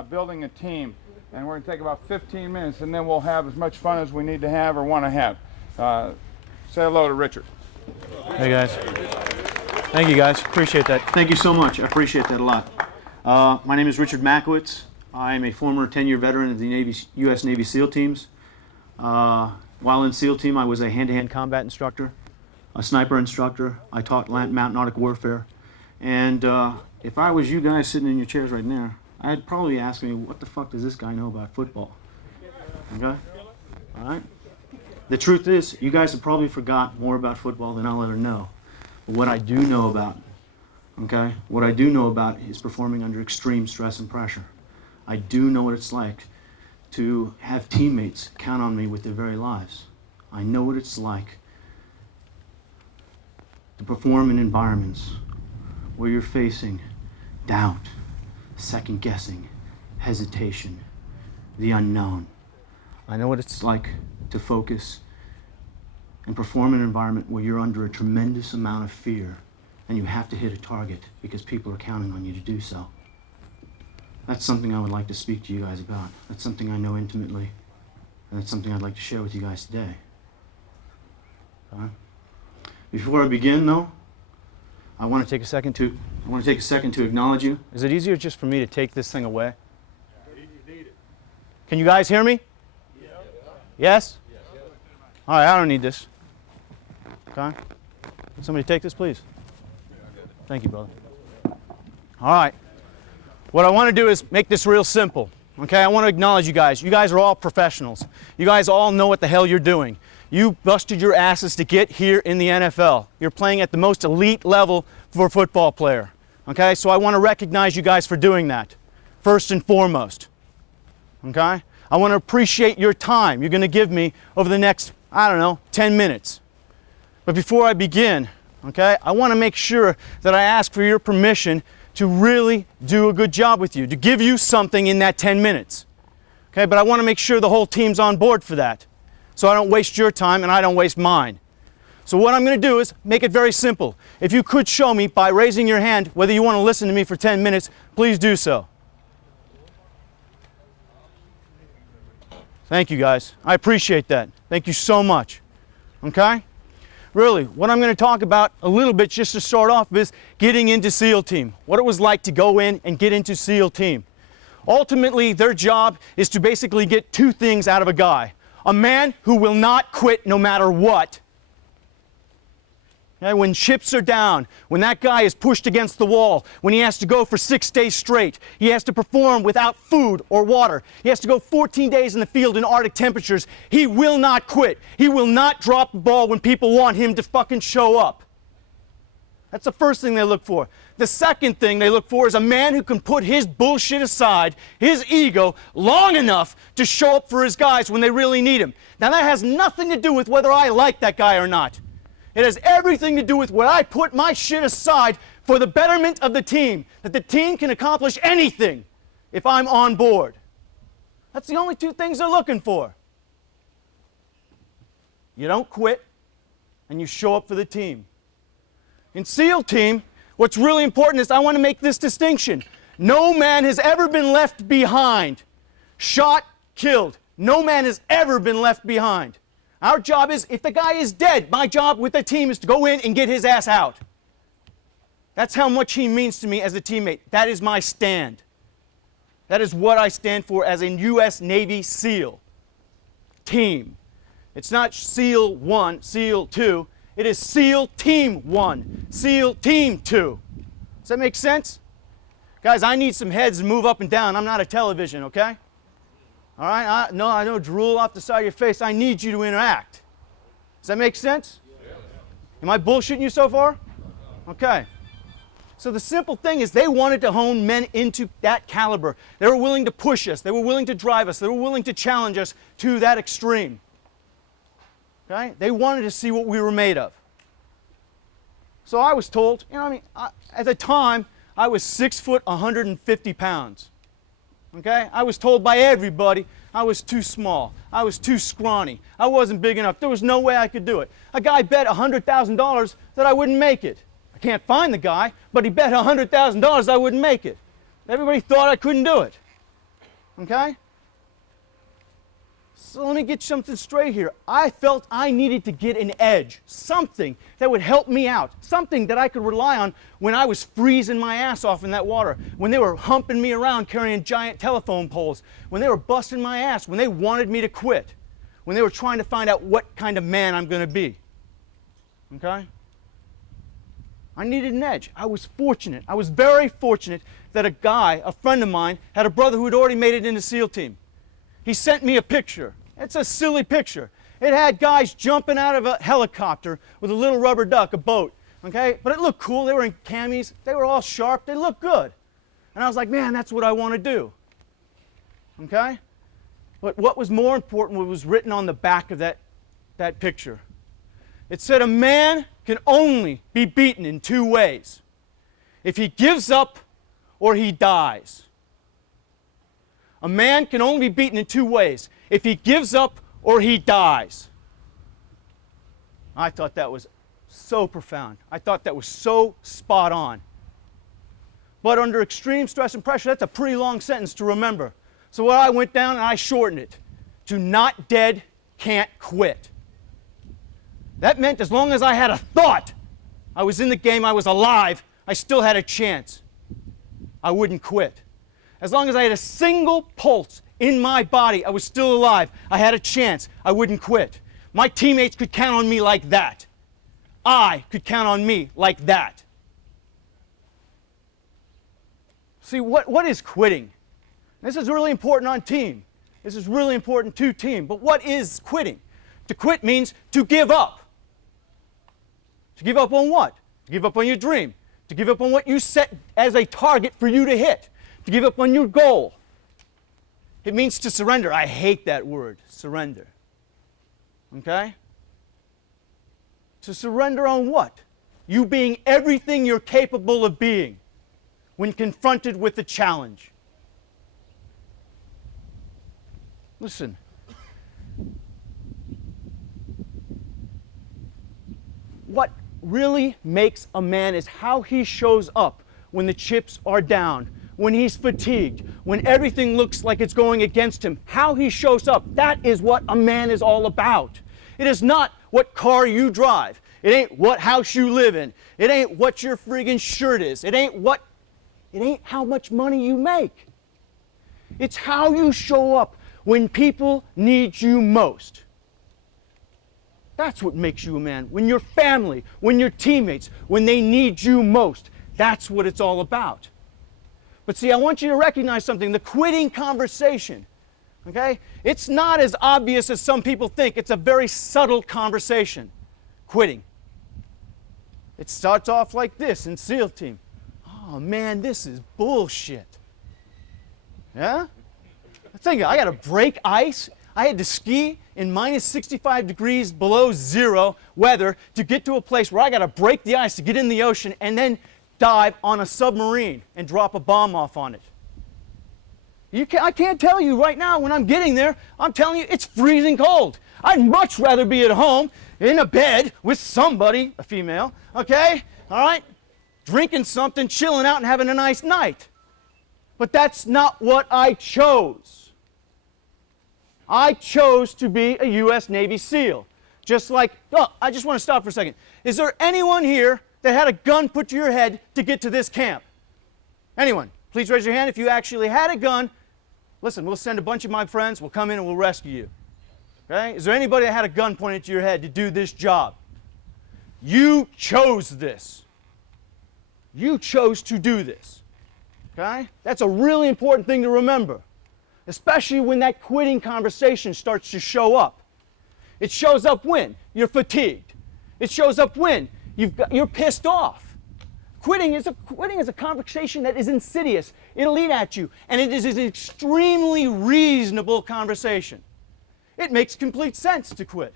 building a team, and we're going to take about 15 minutes, and then we'll have as much fun as we need to have or want to have. Say hello to Richard. Hey guys. Thank you guys. Appreciate that. Thank you so much. I appreciate that a lot. My name is Richard Machowicz. I'm a former 10-year veteran of the U.S. Navy SEAL teams. While in SEAL team, I was a hand-to-hand combat instructor, a sniper instructor. I taught mountain warfare. And if I was you guys sitting in your chairs right now, I'd probably ask me, what the fuck does this guy know about football? Okay? All right? The truth is, you guys have probably forgot more about football than I'll ever know. But what I do know about, okay, what I do know about is performing under extreme stress and pressure. I do know what it's like to have teammates count on me with their very lives. I know what it's like to perform in environments where you're facing doubt, second guessing, hesitation, the unknown. I know what it's like to focus and perform in an environment where you're under a tremendous amount of fear and you have to hit a target because people are counting on you to do so. That's something I would like to speak to you guys about. That's something I know intimately, and that's something I'd like to share with you guys today. All right? Before I begin, though, I want to take a second to acknowledge you. Is it easier just for me to take this thing away? Can you guys hear me? Yes? All right, I don't need this. Okay? Can somebody take this, please? Thank you, brother. All right. What I want to do is make this real simple. Okay? I want to acknowledge you guys. You guys are all professionals. You guys all know what the hell you're doing. You busted your asses to get here in the NFL. You're playing at the most elite level for a football player. Okay? So I want to recognize you guys for doing that, first and foremost. Okay? I want to appreciate your time you're going to give me over the next, I don't know, 10 minutes. But before I begin, okay, I want to make sure that I ask for your permission to really do a good job with you, to give you something in that 10 minutes. Okay? But I want to make sure the whole team's on board for that, so I don't waste your time and I don't waste mine. So what I'm going to do is make it very simple. If you could show me by raising your hand whether you want to listen to me for 10 minutes, please do so. Thank you guys. I appreciate that. Thank you so much. Okay? Really, what I'm going to talk about a little bit just to start off is getting into SEAL team. What it was like to go in and get into SEAL team. Ultimately, their job is to basically get two things out of a guy. A man who will not quit no matter what. Okay, when chips are down, when that guy is pushed against the wall, when he has to go for 6 days straight, he has to perform without food or water, he has to go 14 days in the field in Arctic temperatures, he will not quit. He will not drop the ball when people want him to fucking show up. That's the first thing they look for. The second thing they look for is a man who can put his bullshit aside, his ego, long enough to show up for his guys when they really need him. Now that has nothing to do with whether I like that guy or not. It has everything to do with what I put my shit aside for the betterment of the team, that the team can accomplish anything if I'm on board. That's the only two things they're looking for. You don't quit, and you show up for the team. In SEAL team, what's really important is I want to make this distinction. No man has ever been left behind. Shot, killed. No man has ever been left behind. Our job is, if the guy is dead, my job with the team is to go in and get his ass out. That's how much he means to me as a teammate. That is my stand. That is what I stand for as a U.S. Navy SEAL team. It's not SEAL 1, SEAL 2. It is SEAL Team 1, SEAL Team 2. Does that make sense? Guys, I need some heads to move up and down. I'm not a television, okay? All right? I don't drool off the side of your face. I need you to interact. Does that make sense? Am I bullshitting you so far? Okay. So the simple thing is they wanted to hone men into that caliber. They were willing to push us. They were willing to drive us. They were willing to challenge us to that extreme. Okay? They wanted to see what we were made of. So I was told, at the time, I was 6 foot, 150 pounds. Okay? I was told by everybody I was too small. I was too scrawny. I wasn't big enough. There was no way I could do it. A guy bet $100,000 that I wouldn't make it. I can't find the guy, but he bet $100,000 I wouldn't make it. Everybody thought I couldn't do it. Okay? So let me get something straight here. I felt I needed to get an edge, something that would help me out, something that I could rely on when I was freezing my ass off in that water, when they were humping me around carrying giant telephone poles, when they were busting my ass, when they wanted me to quit, when they were trying to find out what kind of man I'm going to be. Okay? I needed an edge. I was fortunate. I was very fortunate that a friend of mine, had a brother who had already made it in the SEAL team. He sent me a picture. It's a silly picture. It had guys jumping out of a helicopter with a little rubber duck, a boat. Okay? But it looked cool. They were in camis. They were all sharp. They looked good. And I was like, man, that's what I want to do. Okay? But what was more important was written on the back of that picture. It said a man can only be beaten in two ways: if he gives up or he dies. A man can only be beaten in two ways: if he gives up or he dies. I thought that was so profound. I thought that was so spot on. But under extreme stress and pressure, that's a pretty long sentence to remember. So I went down and I shortened it to not dead, can't quit. That meant as long as I had a thought, I was in the game, I was alive, I still had a chance. I wouldn't quit. As long as I had a single pulse in my body, I was still alive, I had a chance, I wouldn't quit. My teammates could count on me like that. I could count on me like that. See, what is quitting? This is really important on team. This is really important to team. But what is quitting? To quit means to give up. To give up on what? To give up on your dream. To give up on what you set as a target for you to hit. To give up on your goal. It means to surrender. I hate that word, surrender. Okay? To surrender on what? You being everything you're capable of being when confronted with a challenge. Listen. What really makes a man is how he shows up when the chips are down, when he's fatigued, when everything looks like it's going against him. How he shows up, that is what a man is all about. It is not what car you drive. It ain't what house you live in. It ain't what your friggin' shirt is. It ain't how much money you make. It's how you show up when people need you most. That's what makes you a man. When your family, when your teammates, when they need you most, that's what it's all about. But see, I want you to recognize something. The quitting conversation, okay? It's not as obvious as some people think. It's a very subtle conversation. Quitting. It starts off like this in SEAL team. Oh man, this is bullshit. Yeah? Think, I got to break ice. I had to ski in minus 65 degrees below zero weather to get to a place where I got to break the ice to get in the ocean and then dive on a submarine and drop a bomb off on it. I can't tell you right now when I'm getting there, I'm telling you it's freezing cold. I'd much rather be at home in a bed with somebody, a female, okay? All right? Drinking something, chilling out and having a nice night. But that's not what I chose. I chose to be a U.S. Navy SEAL. Just like, I just want to stop for a second. Is there anyone here that had a gun put to your head to get to this camp? Anyone? Please raise your hand if you actually had a gun. Listen, we'll send a bunch of my friends. We'll come in and we'll rescue you. Okay? Is there anybody that had a gun pointed to your head to do this job? You chose this. You chose to do this. Okay? That's a really important thing to remember. Especially when that quitting conversation starts to show up. It shows up when you're fatigued. It shows up when you're pissed off. Quitting is a conversation that is insidious. It'll eat at you. And it is an extremely reasonable conversation. It makes complete sense to quit.